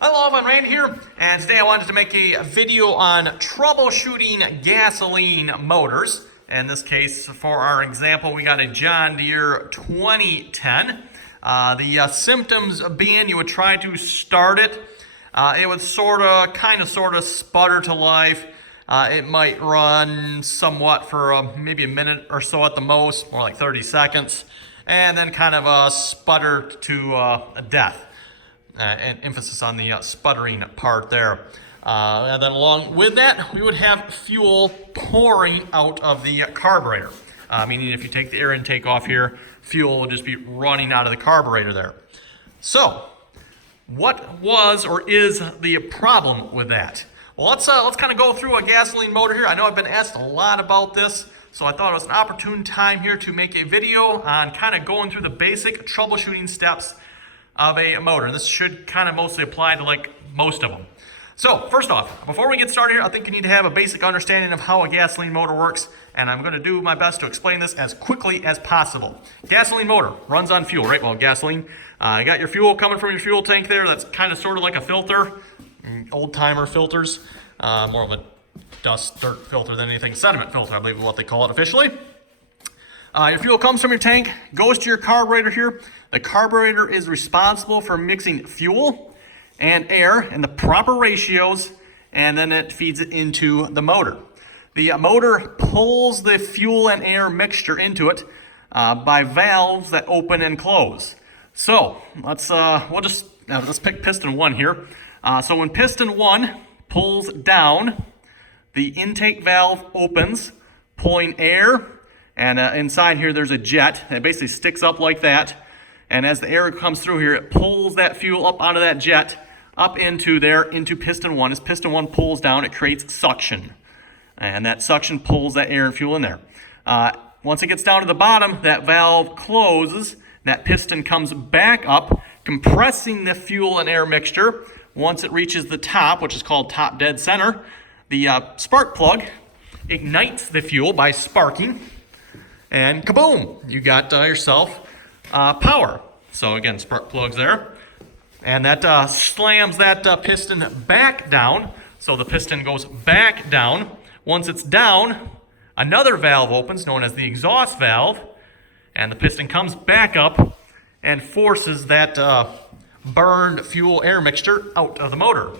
Hello, I'm Randy here, and today I wanted to make a video on troubleshooting gasoline motors. In this case, for our example, we got a John Deere 2010. The symptoms being you would try to start it. It would sort of sputter to life. It might run somewhat for maybe a minute or so at the most, more like 30 seconds, and then kind of sputter to death. And emphasis on the sputtering part there. And then along with that, we would have fuel pouring out of the carburetor. Meaning if you take the air intake off here, fuel will just be running out of the carburetor there. So, what was or is the problem with that? Well, let's kind of go through a gasoline motor here. I know I've been asked a lot about this, so I thought it was an opportune time here to make a video on kind of going through the basic troubleshooting steps of a motor. And this should kind of mostly apply to like most of them. So first off, before we get started here, I think you need to have a basic understanding of how a gasoline motor works, and I'm going to do my best to explain this as quickly as possible. Gasoline motor runs on fuel, right? Well, gasoline, you got your fuel coming from your fuel tank there. That's kind of sort of like a filter, old timer filters, more of a dust, dirt filter than anything, sediment filter, I believe is what they call it officially. Your fuel comes from your tank, goes to your carburetor here. The carburetor is responsible for mixing fuel and air in the proper ratios, and then it feeds it into the motor. The motor pulls the fuel and air mixture into it by valves that open and close. So let's pick piston 1 here. So when piston 1 pulls down, the intake valve opens, pulling air. And inside here, there's a jet that basically sticks up like that. And as the air comes through here, it pulls that fuel up out of that jet, up into piston 1. As piston 1 pulls down, it creates suction. And that suction pulls that air and fuel in there. Once it gets down to the bottom, that valve closes. That piston comes back up, compressing the fuel and air mixture. Once it reaches the top, which is called top dead center, the spark plug ignites the fuel by sparking. And kaboom, you got yourself power. So again, spark plugs there. And that slams that piston back down. So the piston goes back down. Once it's down, another valve opens known as the exhaust valve. And the piston comes back up and forces that burned fuel air mixture out of the motor.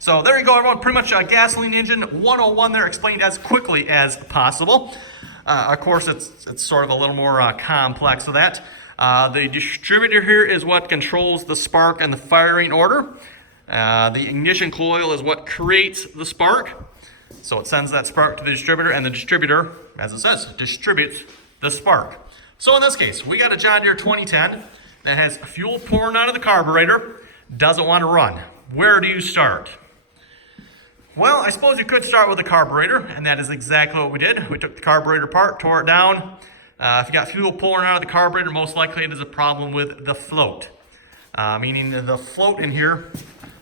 So there you go, everyone. Pretty much a gasoline engine 101 there, explained as quickly as possible. Of course, it's sort of a little more complex than that. The distributor here is what controls the spark and the firing order. The ignition coil is what creates the spark. So it sends that spark to the distributor, and the distributor, as it says, distributes the spark. So in this case, we got a John Deere 2010 that has fuel pouring out of the carburetor, doesn't want to run. Where do you start? Well, I suppose you could start with the carburetor, and that is exactly what we did. We took the carburetor apart, tore it down. If you got fuel pouring out of the carburetor, most likely it is a problem with the float. Meaning the float in here,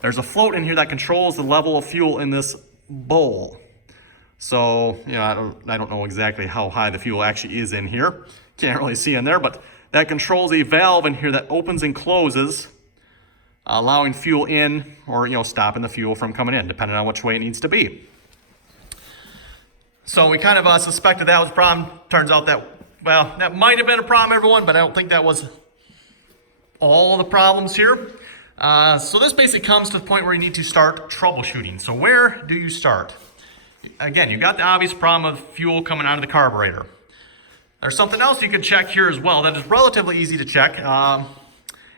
there's a float in here that controls the level of fuel in this bowl. So, I don't know exactly how high the fuel actually is in here. Can't really see in there, but that controls a valve in here that opens and closes, allowing fuel in or stopping the fuel from coming in, depending on which way it needs to be. So we kind of suspected that was a problem. Turns out that, well, that might have been a problem, everyone, but I don't think that was all the problems here. So this basically comes to the point where you need to start troubleshooting. So where do you start? Again, you got the obvious problem of fuel coming out of the carburetor. There's something else you can check here as well that is relatively easy to check.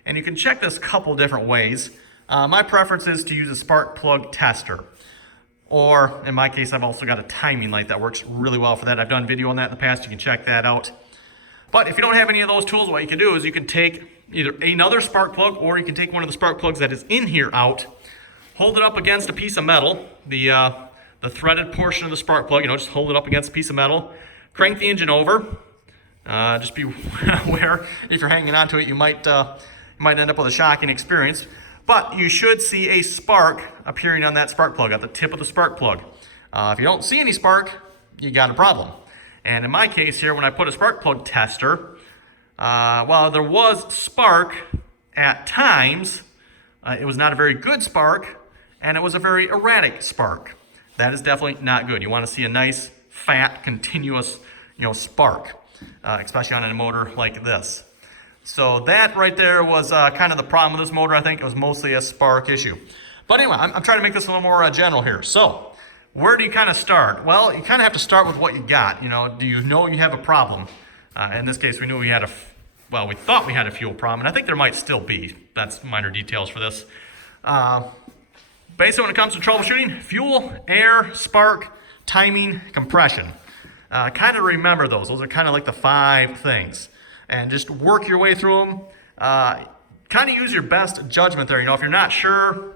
And you can check this a couple different ways. My preference is to use a spark plug tester. Or, in my case, I've also got a timing light that works really well for that. I've done video on that in the past. You can check that out. But if you don't have any of those tools, what you can do is you can take either another spark plug, or you can take one of the spark plugs that is in here out, hold it up against a piece of metal, the threaded portion of the spark plug, just hold it up against a piece of metal, crank the engine over. Just be aware, if you're hanging onto it, you might end up with a shocking experience. But you should see a spark appearing on that spark plug, at the tip of the spark plug. If you don't see any spark, you got a problem. And in my case here, when I put a spark plug tester, while there was spark at times, it was not a very good spark, and it was a very erratic spark. That is definitely not good. You want to see a nice, fat, continuous, spark, especially on a motor like this. So that right there was kind of the problem with this motor. I think it was mostly a spark issue. But anyway, I'm trying to make this a little more general here. So where do you kind of start? Well, you kind of have to start with what you got. Do you know you have a problem? In this case, we knew we had we thought we had a fuel problem, and I think there might still be. That's minor details for this. Basically, when it comes to troubleshooting, fuel, air, spark, timing, compression. Kind of remember those. Those are kind of like the 5 things. And just work your way through them. Kind of use your best judgment there. If you're not sure,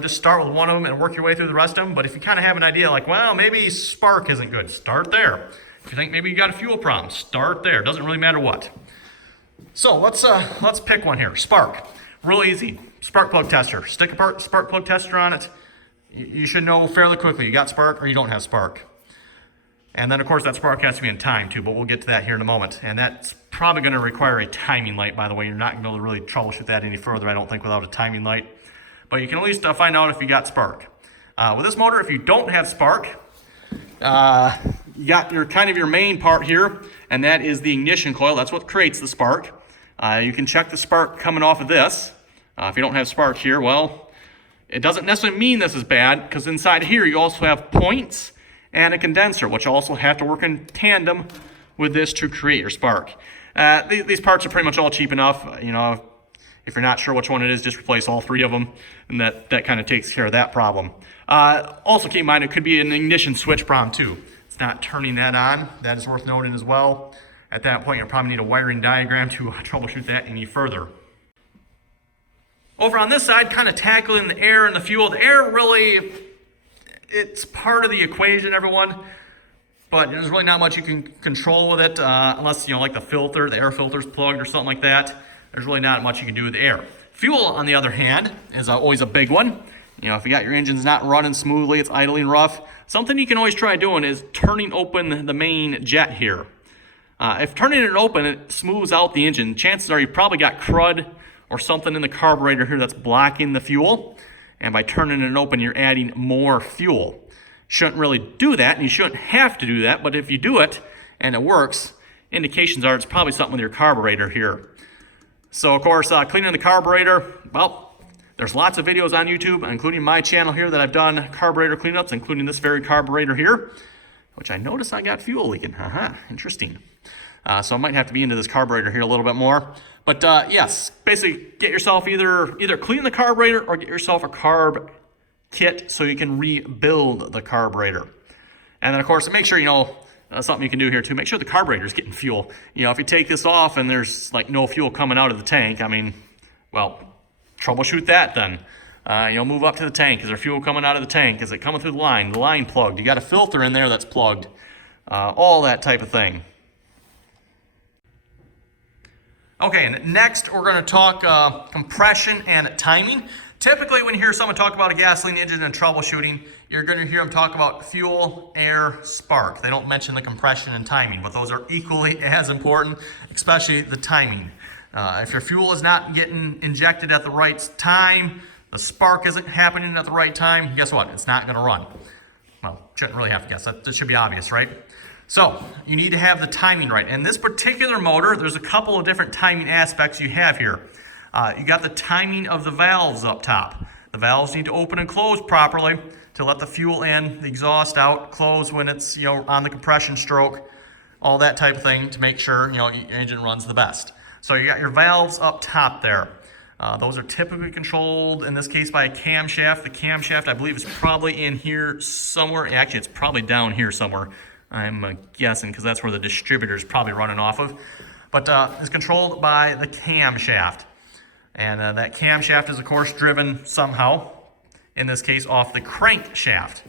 just start with one of them and work your way through the rest of them. But if you kind of have an idea like, well, maybe spark isn't good, start there. If you think maybe you got a fuel problem, start there. Doesn't really matter what. So let's pick one here. Spark. Real easy. Spark plug tester. Stick a spark plug tester on it. You should know fairly quickly you got spark or you don't have spark. And then, of course, that spark has to be in time, too, but we'll get to that here in a moment. And that's probably going to require a timing light, by the way. You're not going to be able to really troubleshoot that any further, I don't think, without a timing light. But you can at least find out if you got spark. With this motor, if you don't have spark, you got your main part here, and that is the ignition coil. That's what creates the spark. You can check the spark coming off of this. If you don't have spark here, well, it doesn't necessarily mean this is bad, because inside here you also have points and a condenser, which also have to work in tandem with this to create your spark. These parts are pretty much all cheap enough. If you're not sure which one it is, just replace all 3 of them, and that kind of takes care of that problem. Also keep in mind, it could be an ignition switch problem too. It's not turning that on. That is worth noting as well. At that point, you'll probably need a wiring diagram to troubleshoot that any further. Over on this side, kind of tackling the air and the fuel. The air really, it's part of the equation, everyone, but there's really not much you can control with it unless, like the filter, the air filter's plugged or something like that. There's really not much you can do with the air. Fuel, on the other hand, is always a big one. If you got your engine's not running smoothly, it's idling rough, something you can always try doing is turning open the main jet here. If turning it open, it smooths out the engine. Chances are you probably got crud or something in the carburetor here that's blocking the fuel. And by turning it open, you're adding more fuel. Shouldn't really do that, and you shouldn't have to do that, but if you do it and it works, indications are it's probably something with your carburetor here. So, of course, cleaning the carburetor, well, there's lots of videos on YouTube, including my channel here, that I've done carburetor cleanups, including this very carburetor here, which I noticed I got fuel leaking. Interesting. So I might have to be into this carburetor here a little bit more. But yes, basically get yourself either clean the carburetor or get yourself a carb kit so you can rebuild the carburetor. And then, of course, make sure, something you can do here too, make sure the carburetor is getting fuel. If you take this off and there's like no fuel coming out of the tank, well, troubleshoot that then. Move up to the tank. Is there fuel coming out of the tank? Is it coming through the line? The line plugged? You got a filter in there that's plugged. All that type of thing. Okay, and next we're going to talk compression and timing. Typically, when you hear someone talk about a gasoline engine and troubleshooting, you're going to hear them talk about fuel, air, spark. They don't mention the compression and timing, but those are equally as important, especially the timing. If your fuel is not getting injected at the right time, the spark isn't happening at the right time, guess what? It's not going to run. Well, shouldn't really have to guess. That should be obvious, right? So you need to have the timing right. In this particular motor, there's a couple of different timing aspects you have here. You got the timing of the valves up top. The valves need to open and close properly to let the fuel in, the exhaust out, close when it's on the compression stroke, all that type of thing to make sure your engine runs the best. So you got your valves up top there. Those are typically controlled, in this case, by a camshaft. The camshaft, I believe, is probably in here somewhere. Actually, it's probably down here somewhere. I'm guessing, because that's where the distributor is probably running off of. But it's controlled by the camshaft. And that camshaft is, of course, driven somehow, in this case, off the crankshaft.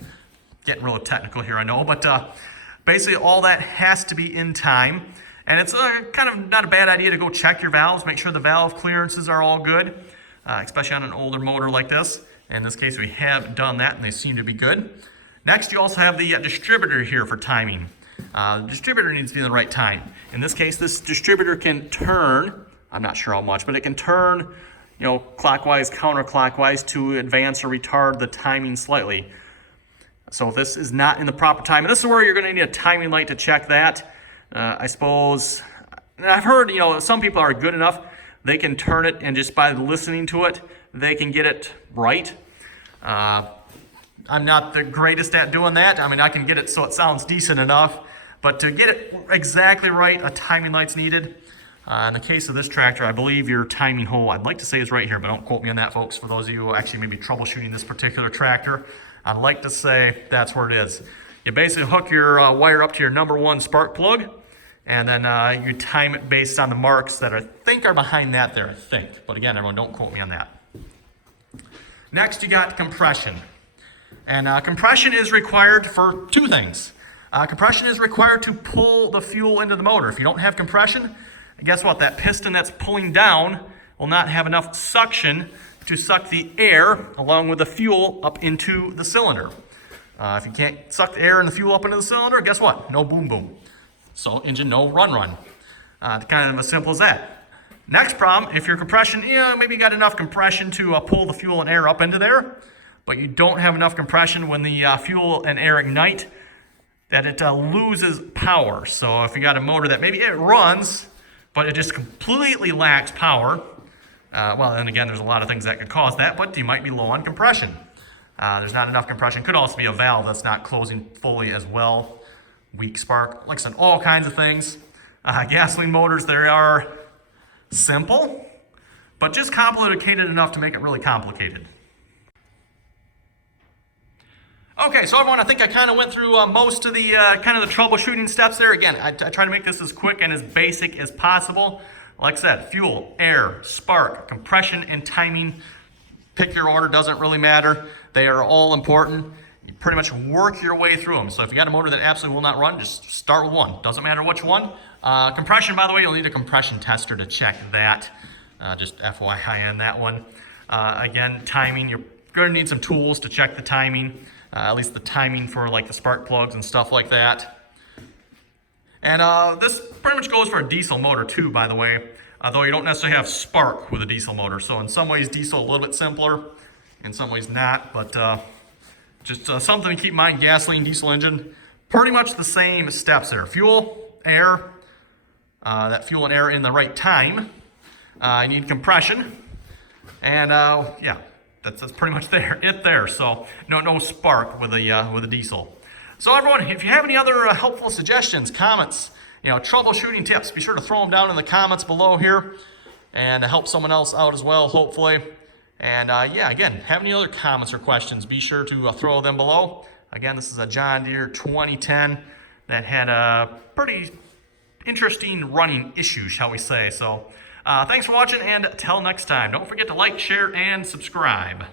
Getting real technical here, I know. But basically, all that has to be in time. And it's kind of not a bad idea to go check your valves, make sure the valve clearances are all good, especially on an older motor like this. In this case, we have done that, and they seem to be good. Next, you also have the distributor here for timing. The distributor needs to be in the right time. In this case, this distributor can turn, I'm not sure how much, but it can turn clockwise, counterclockwise to advance or retard the timing slightly. So if this is not in the proper time, and this is where you're going to need a timing light to check that. I suppose, and I've heard, some people are good enough, they can turn it and just by listening to it, they can get it right. I'm not the greatest at doing that. I mean, I can get it so it sounds decent enough, but to get it exactly right, a timing light's needed. In the case of this tractor, I believe your timing hole, I'd like to say is right here, but don't quote me on that, folks. For those of you who actually may be troubleshooting this particular tractor, I'd like to say that's where it is. You basically hook your wire up to your number 1 spark plug, and then you time it based on the marks that I think are behind that there, I think. But again, everyone, don't quote me on that. Next, you got compression. And compression is required for 2 things. Compression is required to pull the fuel into the motor. If you don't have compression, guess what? That piston that's pulling down will not have enough suction to suck the air along with the fuel up into the cylinder. If you can't suck the air and the fuel up into the cylinder, guess what? No boom boom. So engine, no run. Kind of as simple as that. Next problem, if your compression, maybe you got enough compression to pull the fuel and air up into there, but you don't have enough compression when the fuel and air ignite, that it loses power. So if you got a motor that maybe it runs, but it just completely lacks power, well, and again, there's a lot of things that could cause that, but you might be low on compression. There's not enough compression. Could also be a valve that's not closing fully as well. Weak spark, like I said, all kinds of things. Gasoline motors, they are simple, but just complicated enough to make it really complicated. Okay, so everyone, I think I kind of went through most of the kind of the troubleshooting steps there. Again, I try to make this as quick and as basic as possible. Like I said, fuel, air, spark, compression, and timing. Pick your order, doesn't really matter. They are all important. You pretty much work your way through them. So if you got a motor that absolutely will not run, just start with one. Doesn't matter which one. Compression, by the way, you'll need a compression tester to check that. Just FYI on that one. Again, timing, you're going to need some tools to check the timing. At least the timing for like the spark plugs and stuff like that. And this pretty much goes for a diesel motor too, by the way, though you don't necessarily have spark with a diesel motor. So in some ways diesel a little bit simpler, in some ways not, but just something to keep in mind. Gasoline, diesel engine, pretty much the same steps there. Fuel, air, that fuel and air in the right time. You need compression, and yeah. That's pretty much there. So no spark with a diesel. So everyone, if you have any other helpful suggestions, comments, troubleshooting tips, be sure to throw them down in the comments below here, and help someone else out as well, hopefully. And yeah, again, have any other comments or questions? Be sure to throw them below. Again, this is a John Deere 2010 that had a pretty interesting running issue, shall we say. So. Thanks for watching, and till next time, don't forget to like, share, and subscribe.